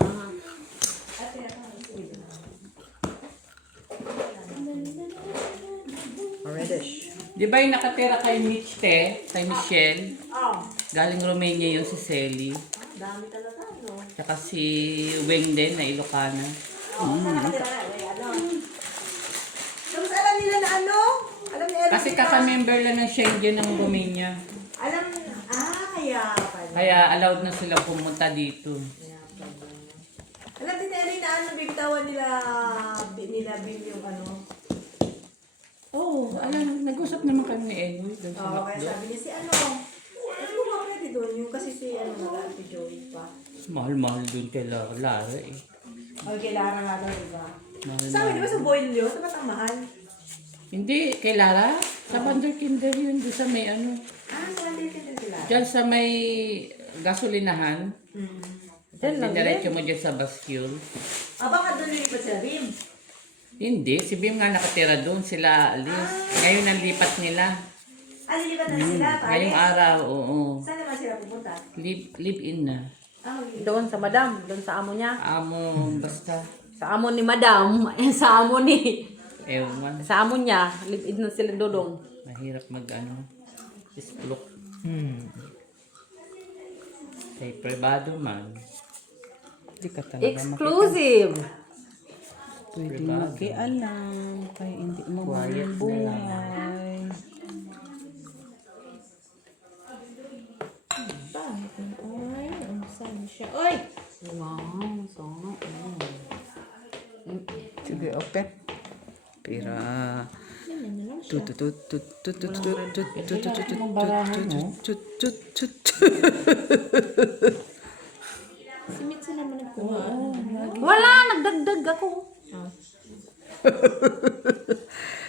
Reddish. Di ba yung nakatira kay Mitch, te? Kay Michelle? Oh, Galing Romania yun si Selly. dami talaga, no? Tsaka si Weng din na Ilocana. Oh, saan nakatira na? Wait, ano? Tapos alam nila na ano? Alam ni Eric, Kasi di ba? kaka-member lang ng Schengen ng Romania. Alam, kaya pala. Kaya allowed na sila pumunta dito. Alam din ni Eric na ano, bibitawan nila Bill yung ano. Oo, alam, nag-usap naman kami ni Edwin doon sa Oo, kaya McDo. sabi niya si ano, ano mo nga pwede doon yung kasi si ano, si Joey pa. Mahal-mahal doon kay Lara eh. O, kay Lara nga daw, diba? Mahal Sa amin, di ba sa Boyle yun? Sa ba't ang mahal? Hindi, kay Lara? Sa Vanderkinder yun, doon sa may ano. Sa Vanderkind din sila. Diyan sa may gasolinahan. Diyan lang Dinaretso mo dyan sa Bascule. Baka doon nilipat sila, Bim. Hindi, si Bim nga nakatira doon, sila alis. Ngayon ang lipat nila. Lilipat na sila, pare. Ngayong araw, oo. Saan naman sila Live in na. Doon sa madam, doon sa amo niya. Amo, basta. Sa amo ni madam, sa amo ni... Ewan. Sa amo niya, live-in na sila dodong. Mahirap isplok. Kay privado man. Hindi ka talaga Exclusive! pwede makialam. Kaya hindi mo mahal Quiet ang na buhay. Ay, ang saan siya. Oy! Wow, so Sige, open. Pira. Si Mitsu naman nagkuha. Wala, nagdagdag ako.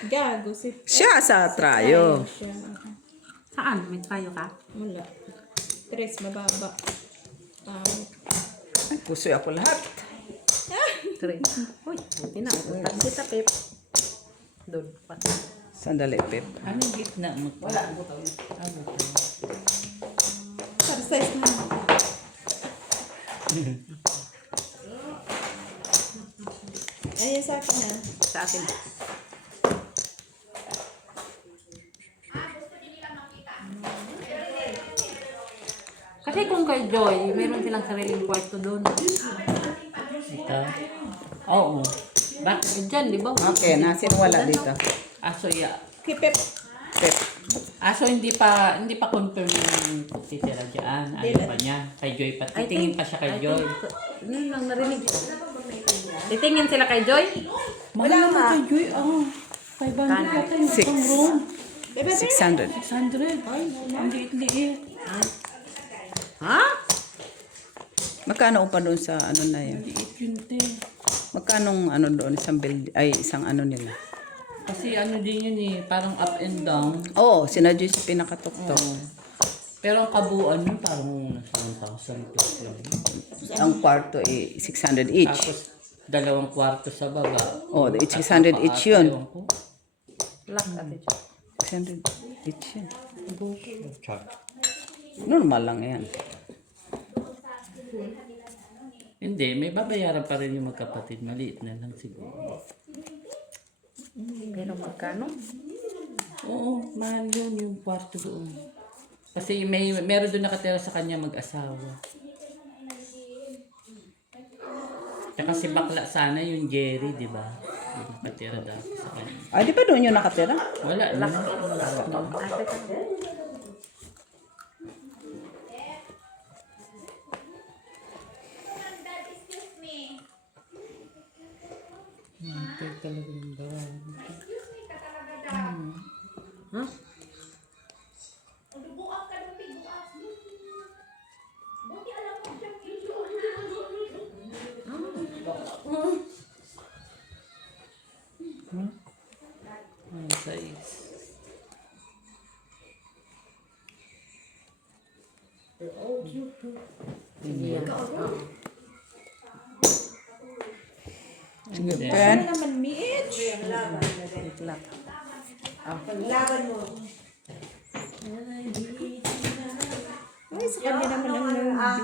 Gago si Siya sa trayo. siya. Saan? May tayo ka? Wala. Tres, mababa. Ay, pusoy ako lahat. Three. Uy, hindi na. Utak kita, Pep. Doon. Pati. Sandali, Pep. Anong gitna mo? Wala. Ano to? Para size na. Ayun sa akin na. Sa akin. Kasi kung kay Joy, meron silang sariling kwarto doon. Ito? Oo. Bakit? Diyan, di ba? Okay, nasin wala dito. Aso Kipip. Pep. Aso hindi pa confirm yung titira dyan. Ayaw pa niya. Kay Joy pa. Titingin pa siya kay Joy. Yun lang narinig. Titingin sila kay Joy? Wala naman kay Joy. 500 yata yung Six. isang room. 600. 600. Ay, ang liit-liit. Ha? Magkano upa doon sa ano na yun? Liit yun, te. Magkano ano doon? Isang ano nila? Kasi ano din yun eh. Parang up and down. Oo, sinadyo sa pinakatuktok. Pero ang kabuuan yun parang nasa 1,000 plus lang. Ang kwarto 600 each. Tapos 2 kwarto sa baba. Oh, 600 each yun. Ewan ko. Lock ate Joy. 600 each yun. Char. Normal lang yan. Hindi, may babayaran pa rin yung magkapatid. Maliit na lang siguro. Pero magkano? Oo, mahal yun yung kwarto doon. Kasi meron doon nakatira sa kanya mag-asawa. Tsaka si bakla sana yung Jerry, di ba? Yung nakatira dati sa kanya. Ay, di ba doon yung nakatira? Wala na. Ate ka. Ito talaga yung bahay. Ang size. Sige, Then, pen. Ano naman, Mitch? Lock. Ay, sa kanya naman ang nerve block.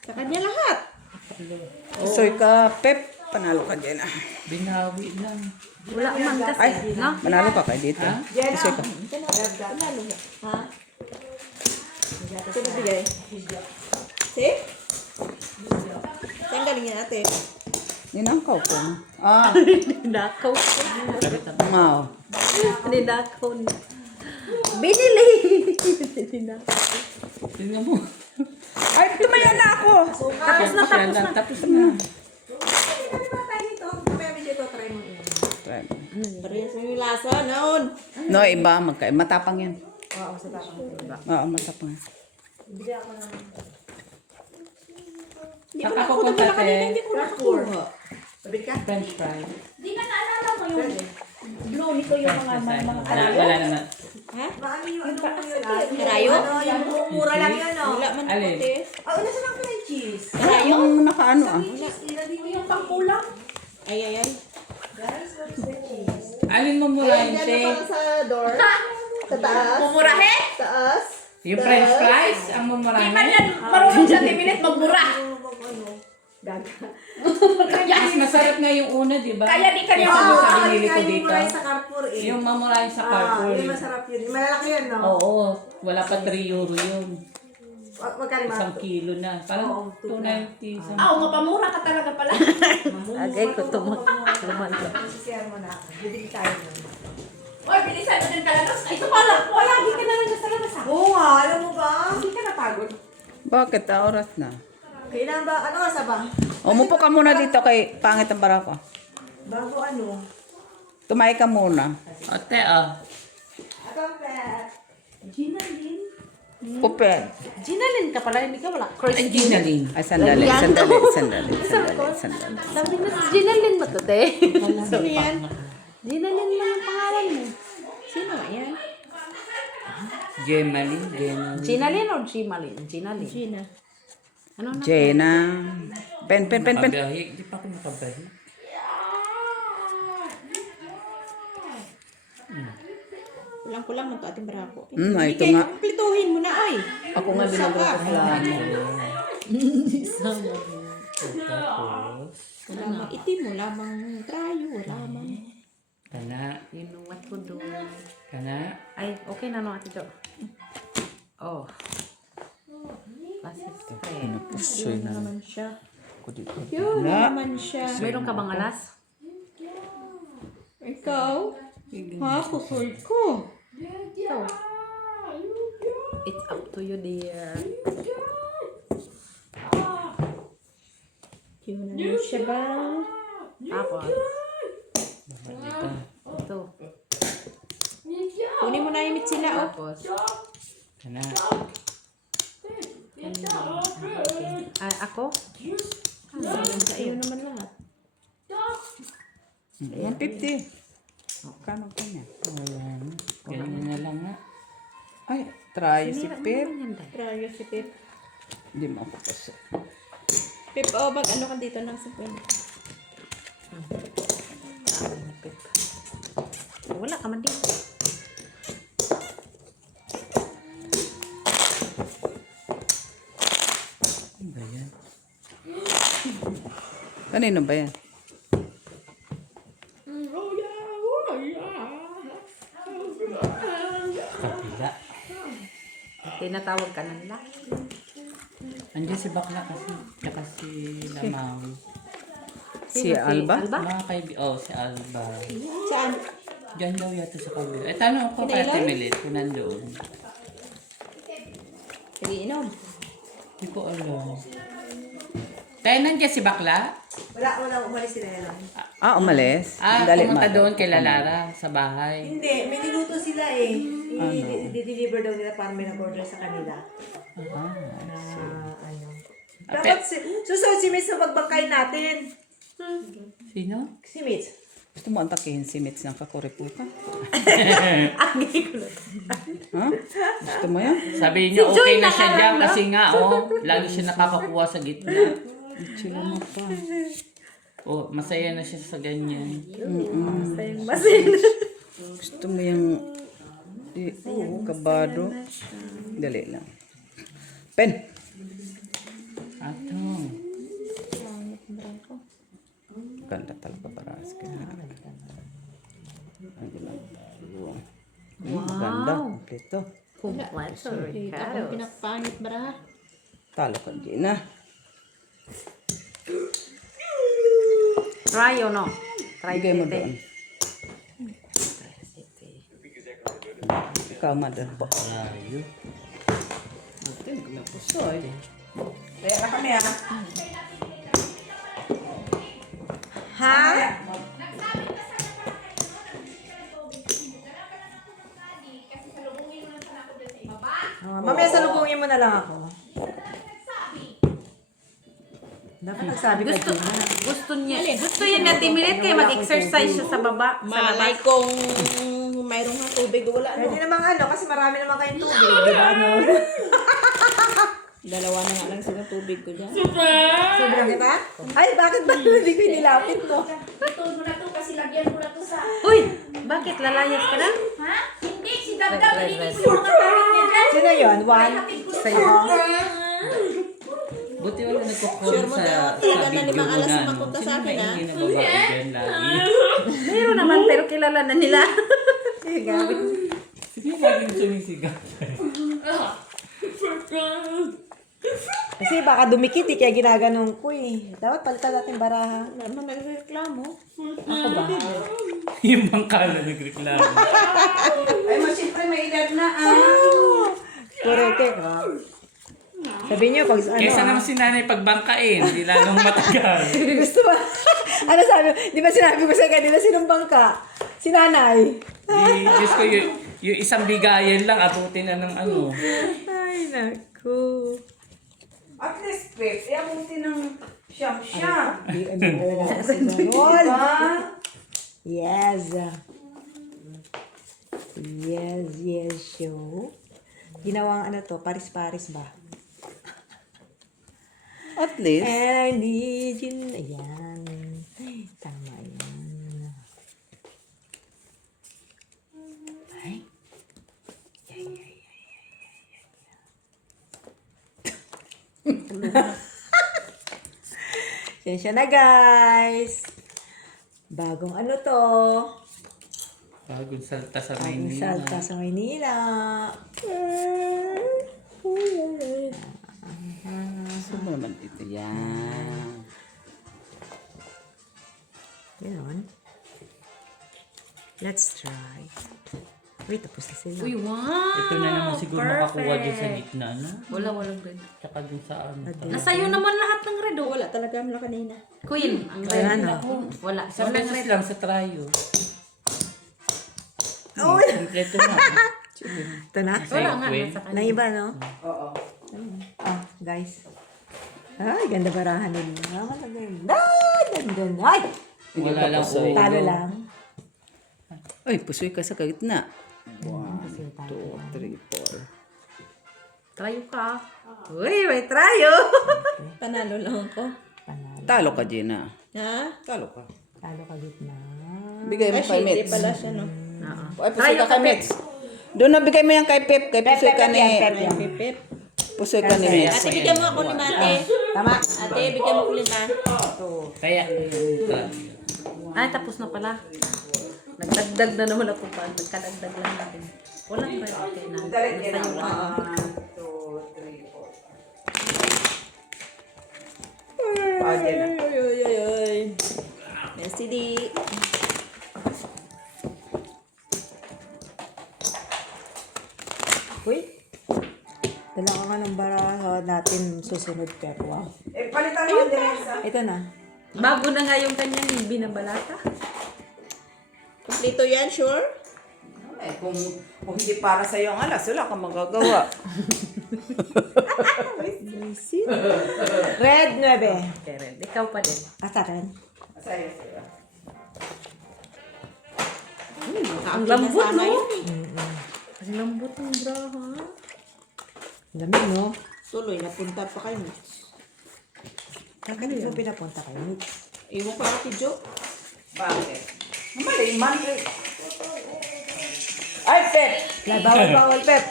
Sa kanya lahat. Soy ka, Pep. Panalo ka dyan ah. binawi lang. Wala man kasi. Ay, No? manalo ka kay dito. Ha? Soy ka. Panalo ka. Ha? Sino bigay? Si? Saan galing yan ate? Ninangkaw ko. Ah, Ninakaw ko. wow. Ninakaw na. Binili! Ninakaw. Tingnan mo. Ay, tumaya na ako. Tapos na, tapos na. Tapos na. Try. Parehas yung lasa noon. No, iba. Matapang yan. Oo, sa tapang diba? Oo, matapang. Saan ka pupunta, te? Hindi ko nakakuha. French fry. Di na naalala mo yung blue nito yung mga Wala naman. Ha? Karayo? Mura lang yun, no? Wala man Alin? puti. Oh, nasa lang pala yung cheese. Karayo? Yung nakaano ah. yung pangkulang. Ay. Alin mo murahin, te? Sa door. Sa taas. Mumurahe? Taas. Yung french fries, ang Di man mamarami. yan marunong sa timilit magmura. Mas masarap nga yung una, di ba? Kaya di ka niya Kaysa mamura. sa binili ko dito. sa Carrefour eh. Yung mamurahin sa Ah, Carrefour. yun masarap yun. Malalaki yun, no? Oo, wala pa 3 euro yun. Magkano ma? 1 kilo na. Parang 290. Ah, mapamura ka talaga pala. Agay ko luman. Sisiyar mo na. Bibili tayo nun. Oy, bilisan mo din talaga. Ito pala, wala, di ka na lang sa labas ha. Oo nga, alam mo ba? Hindi ka napagod. Bakit? Oras na. Kailan ba? Ano oras na ba? Umupo ka muna dito kay pangit ang barako. Bago ano? Tumayo ka muna. Ate, ah. Ako, Pet. Pupet. Ginalin ka pala, hindi ka wala. Ay, Ginaline. Ay, sandali. Sandali. Sabi na, Ginalin mo to, te. Sino yan? Ginalin mo yung pangalan mo. Sino yan? Gemaline. Ginalin o Gimalin? Ginalin. Gina. Ano na? Jenna. Pen. Nakabiyahe. Di pa ako nakabiyahe. Kulang-kulang mo to ating barako. Ito nga. Kumpletuhin mo na ay. Ako nga binagreklamo. Tapos, Lamang itim mo, lamang trayo, lamang. kana. Inuwat ko doon. Kana. Ay, okay na no, Ate Jo. Oh. Basis friend. Pusoy na. Naman siya. Ako dito. Yun naman siya. Meron ka bang alas? Ikaw? Ha? Kusoy ko. So, it's up to you, dear. Yun naman siya ba? Tapos, ito. Kunin mo na yung sila, oh. Tapos, Kana. okay. Ay, ako? Sa iyo naman lahat. 150. Kano ka niya? Ayan. Ganyan na lang nga. Ay, try si Pip. Trayo si Pip. Hindi mo ako kasi. Pip, oh, ano ka dito ng sapin? Wala ka man dito. Ano ba yan? Kanino ba yan? Kapila. Tinatawag ka na nila. Andiyan si Bakla kasi. Tsaka si Lamaw. Si Alba? Mga kaibigan. Oh, si Alba. Saan? Diyan daw yata sa kabila. Eh, tanong ko kay Ate Melit kung nandoon. Sige, inom. Hindi ko alam. Tayo nandiyan si Bakla? Wala, umalis sila yan. Umalis? Ah, Dali, pumunta ma- doon kay Lalara sa bahay. Hindi, may niluto sila eh. I-deliver daw nila para may nag-order sa kanila. Ano. Dapat susunod si Mitch na magbangkay natin. Sino? Si Mitch. Gusto mo antakihin si Mitch ng kakuripuka? Ha? Gusto mo yan? Sabi niya okay na siya dyan kasi nga, lagi siya nakakakuha sa gitna. Chila mo pa. Oh, masaya na siya sa ganyan. Gusto mo yung kabado? Dali lang. Pen! Ato. Ganda talaga para sa kanya. Ang ginagawa. Ganda. Kompleto. Kompleto, Ako Ricardo. pinakpangit bara. Talo ka, Gina. Try o no? Try Bigay mo tete. doon. Ikaw, mother po. Layo. Buti, naglapusoy. Kaya na kami ha. Ha? Mamaya salubungin mo na lang ako. Dapat nagsabi ka Gusto, Gina. gusto niya na timilit kayo mag-exercise siya sa baba. Sa Malay labas. kong mayroong nga tubig, wala Pwede no. namang ano, kasi marami naman kayong tubig, di ba? No? Dalawa na nga lang silang tubig ko dyan. Sobrang kita? Ay, bakit ba hindi ko nilapit to? Ito mo na to kasi lagyan mo na to sa... Uy! Bakit lalayas ka na? Ha? Hindi, si Damdam, ininis yung mga gamit niya dyan. Sino yun? One? Hatid ko Sa'yo. Buti wala nagko-call Sure mo sa na, talaga na video 5 mo alas na, na no? mapunta sa Sino akin, ba ah? hindi na babae dyan lagi? Meron naman, pero kilala na nila. Sige, laging sumisigaw. Kasi baka dumikit eh, kaya ginaganong ko eh. Dapat palitan natin baraha. Naman nagreklamo. Ako ba? Yung bangkala nagreklamo. Ay, siyempre may edad na Correct eh. Sabi niyo, pag ano Kesa naman si nanay pagbangkain, hindi lalong matagal. gusto ba? Ano sabi? Di ba sinabi ko sa kanila, sinong bangka? Si nanay. Diyos ko, yung isang bigayan lang, abutin na ng ano. Ay, naku. At least, Pep, abutin ng siyam-siyam. Di, ano talaga si Donald. Yes. Yes, show. Ginawang ano to, Paris-Paris ba? At least. And I need you. Ayan. Tama yan. Ay. Sensya na guys. Bagong ano to. Bagong salta sa Bagong Maynila. salta sa Maynila. Gusto mo naman ito yan. Ganon. Let's try. Wait, tapos na sila. Uy, wow! Ito na naman siguro makakuha dyan sa gitna, no? Walang red. Tsaka dun sa ano. Nasa'yo naman lahat ng red, oh. Wala talaga mo na kanina. Queen, ang red. Ayan, Wala. Isang Walang beses red. lang sa tryo. Oh, Kompleto na. ito na. Wala nga, Queen. nasa kanya. Naiba, no? Oo. Ah, guys. Ay, ganda barahan nila. Maganda. Ganda. Ay! Wala lang ulo. Talo lang. Ay, pusoy ka sa gitna. Kasi 1, 2, 3, 4. Trayo ka. Uy, may trayo. Panalo lang ako. Panalo. Talo ka, Gina. Ha? Talo ka. Talo ka gitna. Bigay mo Ay, kay hindi Mets. pala siya, no? Ay, pusoy ka kay Mets. Doon na bigay mo yan kay Pep. Kay pusoy ka ni... Ay, pipip. Pusoy ka ni Mets. Ate, bigyan mo ako 5 ate. Tama. Ate, bigyan mo ko 5. Kaya yung tryo. Ay, tapos na pala. Nagdagdag na naman ako pa. Nagkadagdag lang natin. Walang red. Okay na. Nasa'yo lang. 1, 2, 3, 4. Pwede na. Ay. Merci, di. Uy. Dala ka nga ng baraha natin susunod pero wow. Eh, palitan mo din. Ito na. Bago na nga yung kanyang binabalata. Kompleto yan, sure? Eh, kung hindi para sa iyo ang alas, wala kang magagawa. Red 9. Okay, red. Ikaw pa din. Ah, sa akin. Sa'yo, sa'yo. Ang lambot, no? eh. Ang lambot ng braha. Lamig, no? Tuloy, napunta pa kayo. Bakit hindi mo pinapunta kayo? Iwan ko ako, Jo. Bakit? Mali, mali. Ay, Pep! Bawal, Pep.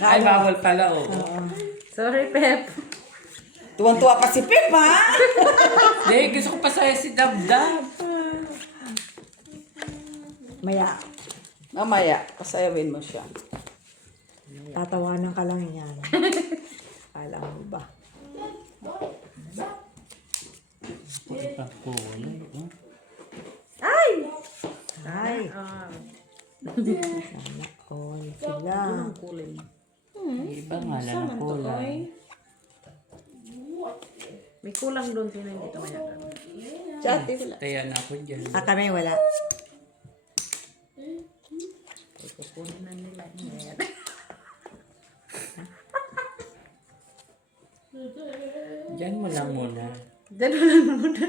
Ay, bawal pala, oh. Sorry, Pep. Tuwang-tuwa pa si Pep, ha? Hindi, gusto ko pa sa'yo si Dabdab. Maya, Mamaya, pasayawin mo siya. tatawanan ka lang yan. Alam mo ba? Ay! Ay, Ah, sana all sila. kulay. Iba nga lang ang kulay. May kulang doon. Sino hindi ito mayagan? Sa ate, wala. Kaya na ako dyan. Ah, kami wala. Kukunin na nila. Diyan mo lang muna. Diyan na lang muna.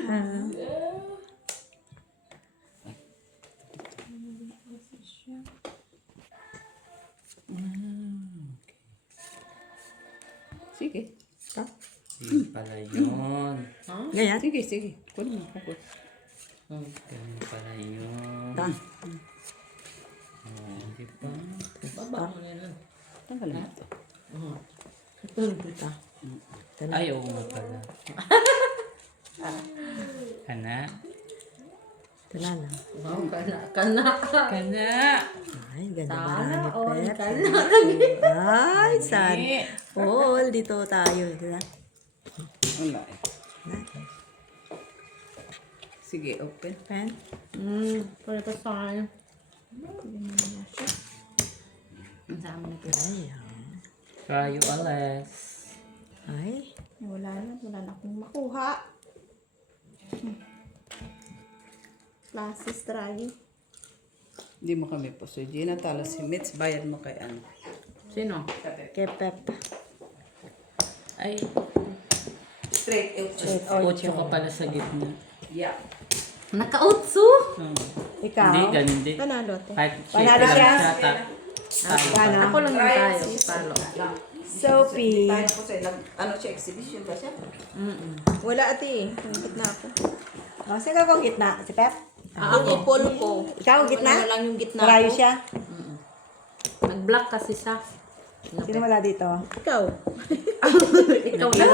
Sige. Yun pala yun. Ganyan. Sige, sige. Kunin mo. Kunin. Ganun pala yun. Tan. Di ba? Baba mo na lang. Tanggal na ito. Ay, oo nga pala. Kana? Wala na. Wow, kana. Kana! Ay, ganda Sana all marami, Pep. kana. Ay, san. All, dito tayo. Diba? Wala eh. Sige, open. Pen. Pwede pa sa akin. Ang dami na Ay, Kayo alas. ay. Wala na akong makuha. Classes try. Hindi mo kami po. So, Gina, talo si Mitz. Bayad mo kay ano. Sino? Kay Pep. Ay, Straight ocho ka pala sa gitna. Yeah. Naka-utsu. Ikaw. Hindi, ganun din. Panalo, te. Kahit Panalo siya? Tayo. Paano? Ako lang yung tayo. Talo. Sophie. Tayo po sa ano siya, exhibition ba siya? Wala, ate. Nangit na ako. Oh, sino ka kong gitna? Si Pep? Ako. Polo ko. Ikaw ang gitna? Ano lang yung gitna Marayo ko. siya? Nag-block kasi siya. Sino wala dito? Ikaw. Ikaw na.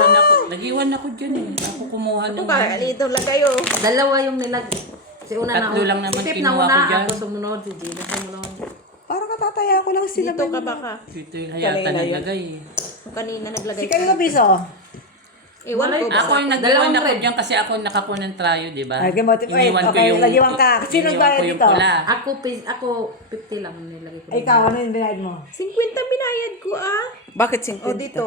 Nag-iwan ako dyan eh. Ako kumuha ng... Dito lang kayo. Dalawa yung nilag... Si una na Tatlo lang naman si Pip kinuha na una, ko dyan. ako sumunod, si Gina sumunod. Parang katataya ko lang sila. Dito ka baka. Dito yung hayata nilagay eh. Kung kanina naglagay Si kayo ka piso. Ewan ko ba? Ako yung nag-iwan ako dyan kasi ako nakakuha ng tryo, di ba? Ay, gamotin. Ay, Iniwan ko okay, yung... lagiwan ka. Sino iniwan bayad ko yung dito? pula. Ako 50 lang nilagay ko. Ay, ikaw, ano yung binayad mo? 50 binayad ko ah. Bakit 50? O dito.